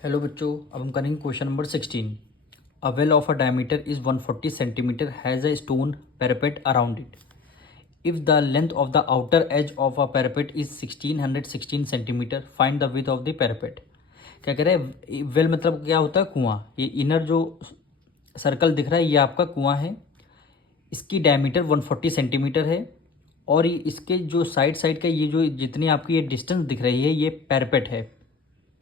Hello बच्चों, अब हम करेंगे question number 16। A well of a diameter is 140 centimetre has a stone parapet around it. If the length of the outer as of a parapet is 1616 centimetre, find the width of the parapet. क्या कह रहे हैं? Well मतलब क्या होता है? कुआं। ये इनर जो सर्कल दिख रहा है ये आपका कुआं है। इसकी डायमीटर 140 सेंटीमीटर है और इसके जो साइड साइड का ये जो जितनी आपकी ये डिस्टेंस दिख रही है ये पैरापेट है।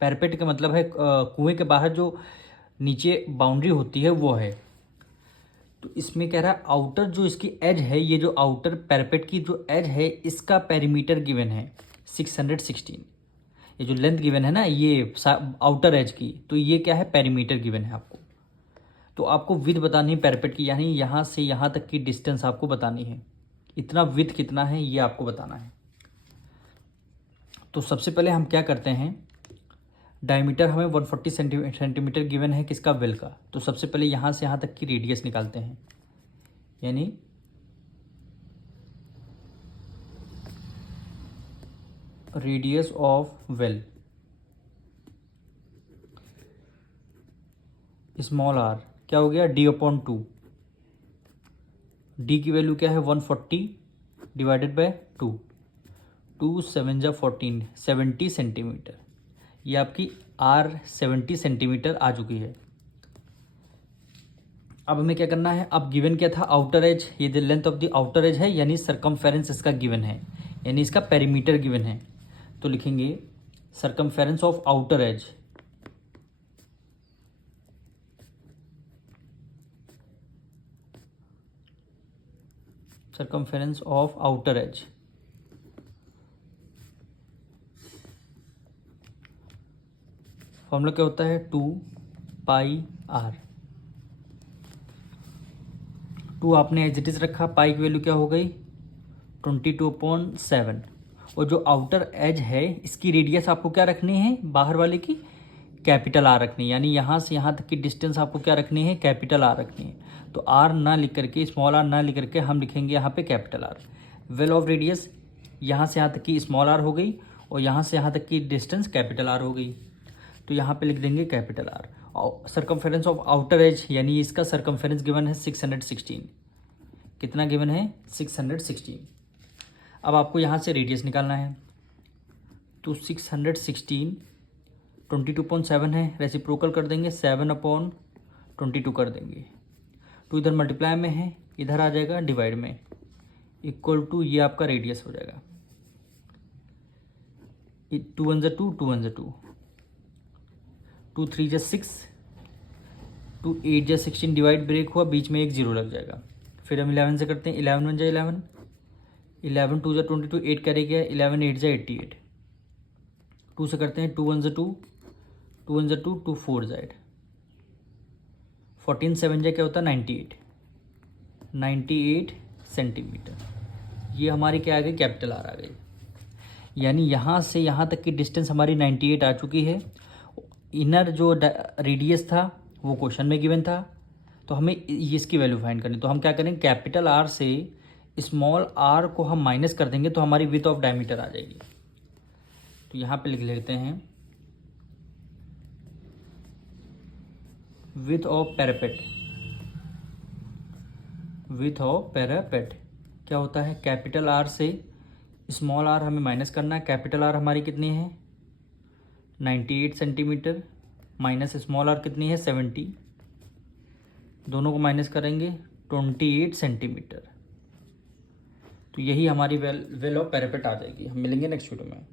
पैरापेट का मतलब है कुएं के बाहर जो नीचे बाउंड्री होती है वो है। तो इसमें कह रहा है आउटर जो इसकी एज है, ये जो आउटर पैरापेट की जो एज है इसका पेरीमीटर गिवन है 616। ये जो लेंथ गिवन है ना ये आउटर एज की, तो ये क्या है? पेरीमीटर गिवन है आपको। तो आपको विड्थ बतानी है पैरापेट की, यानी यहाँ से यहाँ तक की डिस्टेंस आपको बतानी है। इतना विड्थ कितना है ये आपको बताना है। तो सबसे पहले हम क्या करते हैं, डायमीटर हमें 140 सेंटीमीटर गिवन है किसका? वेल का। तो सबसे पहले यहाँ से यहाँ तक की रेडियस निकालते हैं, यानी radius of well small R क्या हो गया? d/2। डी की वैल्यू क्या है? 140 डिवाइडेड बाय 2। 2 7 जा 14, 70 सेंटीमीटर। ये आपकी आर 70 सेंटीमीटर आ चुकी है। अब हमें क्या करना है? अब गिवन क्या था? Outer edge. ये the length of the outer edge है, यानी सरकमफेरेंस इसका गिवन है, यानी इसका पेरीमीटर गिवन है। तो लिखेंगे circumference of outer as, circumference of outer as. Formula क्या होता है? 2πr। 2 आपने एज इट इज रखा, पाई की वैल्यू क्या हो गई? 22/7। और जो आउटर एज है इसकी रेडियस आपको क्या रखनी है? बाहर वाले की कैपिटल आर रखनी है, यानी यहाँ से यहाँ तक की डिस्टेंस आपको क्या रखनी है? कैपिटल आर रखनी है। तो आर ना लिख करके, स्मॉल आर ना लिख करके हम लिखेंगे यहाँ पे capital R. Well of radius यहाँ से यहाँ तक की स्मॉल आर हो गई और यहाँ से यहाँ तक की डिस्टेंस कैपिटल आर हो गई। तो यहाँ पे लिख देंगे कैपिटल आर। और सरकमफेरेंस ऑफ आउटर एज यानी इसका सरकमफेरेंस गिवन है 616। कितना गिवन है? 616। अब आपको यहाँ से रेडियस निकालना है। तो 616 22.7 है, रेसिप्रोकल कर देंगे, 7/22 कर देंगे। तो इधर मल्टीप्लाई में है, इधर आ जाएगा डिवाइड में, इक्वल टू ये आपका रेडियस हो जाएगा। 2 1 जा 2, 2 1 जा 2, 2 3 जा 6, 2 8 जा 16, डिवाइड ब्रेक हुआ, बीच में एक जीरो लग जाएगा। फिर हम 11 से करते हैं, 11 1 जा 11, 11 2 जा 22, 8 कैरी गया, 11 8 जा 88। 2 से करते हैं, 2 1 जा 2, 2 1 जा 2, 2 4 जा 8, 14 7 जा क्या होता है? 98, 98 सेंटीमीटर। ये हमारी क्या आ गई? कैपिटल आर आ गई। यानी यहाँ से यहाँ तक की डिस्टेंस हमारी 98 आ चुकी है। इनर जो रेडियस था वो क्वेश्चन में गिवन था, तो हमें इसकी वैल्यू फाइंड करनी। तो हम क्या करेंगे? कैपिटल आर से स्मॉल आर को हम माइनस कर देंगे तो हमारी विड्थ ऑफ डायमीटर आ जाएगी। तो यहाँ पे लिख लेते हैं width of parapet. Width of parapet क्या होता है? कैपिटल आर से स्मॉल आर हमें माइनस करना है। कैपिटल आर हमारी कितनी है? 98 सेंटीमीटर, माइनस स्मॉल आर कितनी है? 70। दोनों को माइनस करेंगे, 28 सेंटीमीटर। तो यही हमारी वेल ऑफ पैरापेट आ जाएगी। हम मिलेंगे नेक्स्ट वीडियो में।